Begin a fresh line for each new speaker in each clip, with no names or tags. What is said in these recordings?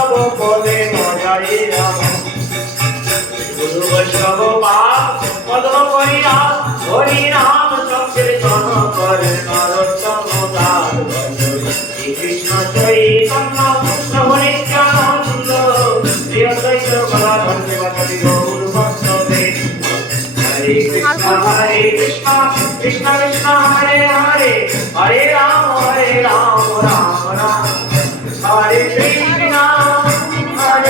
বৈষ্ণব বলে নজারি রাম গুরু বৈষ্ণব পাপ পদ করিয়া হরি রাম চক্রের জন করে নরোত্তম দার কৃষ্ণ চৈতন্য কৃষ্ণ হরিচানন্দ প্রিয় চৈত্র কলা ধন্যে বাকি গৌর ভক্তবে হরে কৃষ্ণ হরে কৃষ্ণ কৃষ্ণ কৃষ্ণ হরে হরে হরে রাম হরে রাম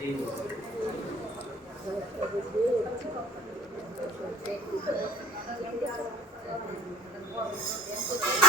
Thank you.